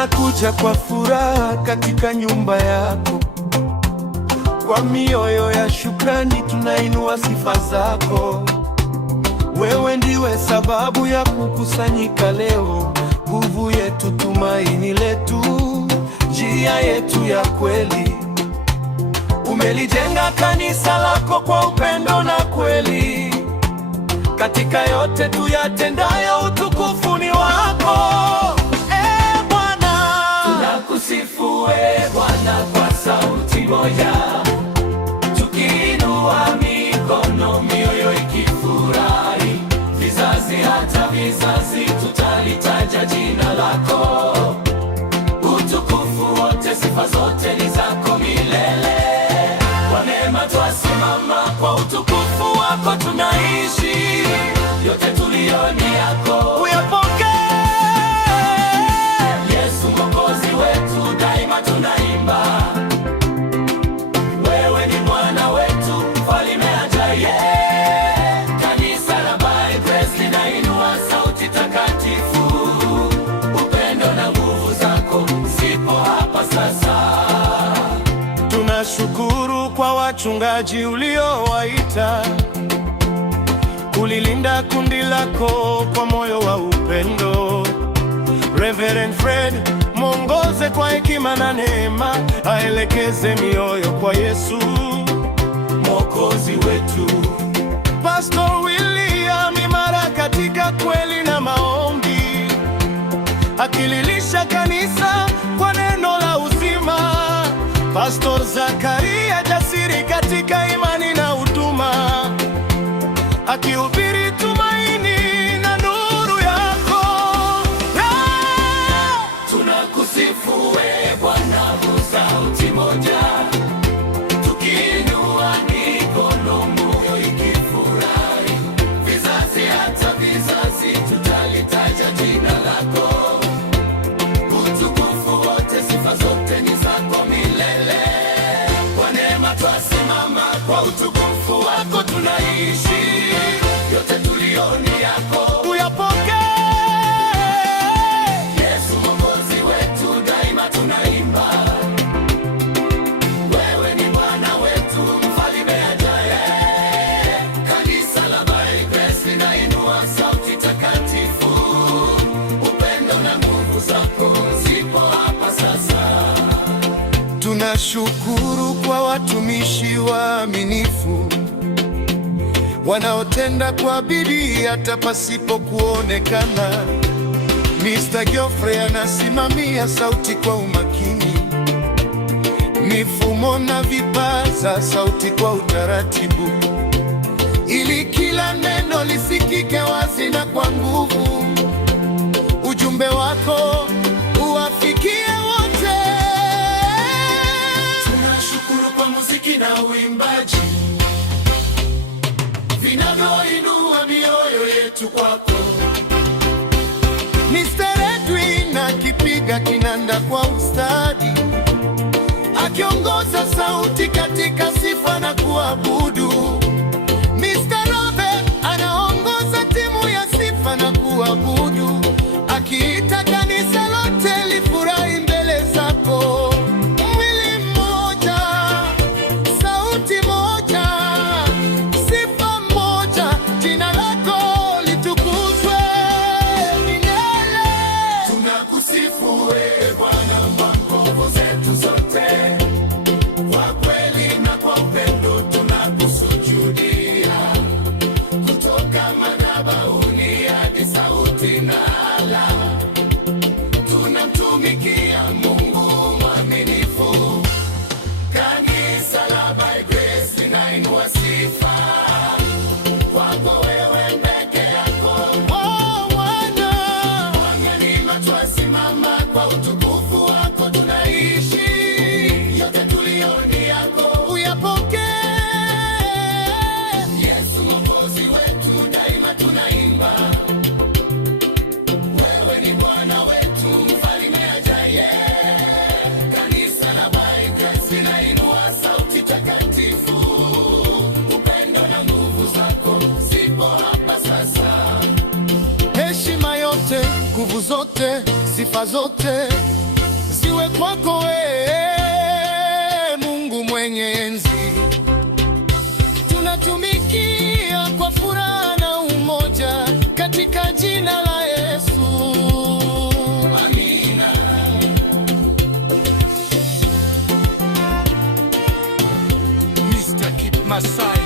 Tunakuja kwa furaha katika nyumba yako, kwa mioyo ya shukrani tunainua sifa zako. Wewe ndiwe sababu ya kukusanyika leo, nguvu yetu, tumaini letu, njia yetu ya kweli. Umelijenga kanisa lako kwa upendo na kweli, katika yote tuyatendayo utukufu ni wako. Bwana, tunakusifu Bwana kwa sauti moja, tukiinua mikono, mioyo ikifurahi. Vizazi hata vizazi tutalitaja jina lako. Utukufu wote, sifa zote ni zako milele. Kwa neema twasimama, kwa utukufu wako tunaishi. Yote tuliyo ni yako, uyapokee. Yesu Mwokozi wetu, daima tunaimba. Wewe ni Bwana wetu, Mfalme ajaye. Kanisa la By Grace linainua sauti takatifu. Upendo na nguvu zako zipo hapa sasa. Tunashukuru kwa wachungaji uliowaita kulilinda kundi lako kwa moyo wa upendo. Reverend Fred, mwongoze kwa hekima na neema, aelekeze mioyo kwa Yesu Mwokozi wetu. Pastor William, imara katika kweli na maombi, akililisha kanisa kwa neno la uzima. Pastor Zakaria, jasiri katika imani na huduma, akihubiri tumaini na nuru yako. Tunakusifu Bwana kwa sauti moja, tukiinua mikono, moyo ikifurahi. Vizazi hata vizazi tutalitaja jina lako. Utukufu wote, sifa zote ni zako milele. Kwa neema twasimama, kwa utukufu wako tunaishi. Yote tuliyo ni yako, uyapokee. Yesu Mwokozi wetu, daima tunaimba. Wewe ni Bwana wetu, Mfalme ajaye. Kanisa la By Grace linainua sauti takatifu. Upendo na nguvu zako zipo hapa sasa. Tunashukuru kwa watumishi waaminifu, wanaotenda kwa bidii hata pasipo kuonekana. Mr. Geoffrey anasimamia sauti kwa umakini, mifumo na vipaza sauti kwa utaratibu, ili kila neno lisikike wazi na kwa nguvu. Ujumbe wako uwafikie wote. Tunashukuru kwa muziki na uimbaji vinavyoinua mioyo yetu kwako. Mr. Edwin akipiga kinanda kwa ustadi, akiongoza sauti katika sifa na kuabudu. Mr. Robert anaongoza timu ya sifa na kuabudu, akiita kanisa lote lifurahi mbele zako. Mwili mmoja, sauti moja, sifa moja, jina lako litukuzwe milele. Tunakusifu Bwana kwa nguvu zetu zote, kwa kweli na kwa upendo tunakusujudia. Kutoka madhabahuni hadi sauti na ala, tunamtumikia Mungu mwaminifu. Kanisa la By Grace linainua sifa kwako wewe peke yako. Bwana, Bwana, twasimama, kwa utukufu wako tunaishi. Yote tuliyo ni yako, uyapokee. Yesu Mwokozi wetu, daima tunaimba. Wewe ni Bwana wetu, Mfalme ajaye. Kanisa la By Grace linainua sauti takatifu. Upendo na nguvu zako zipo hapa sasa. Heshima yote, nguvu zote, sifa zote iwe kwako wewe, Mungu mwenye enzi. Tunatumikia kwa furaha na umoja katika jina la Yesu. Amina. Mr. Kip Masai.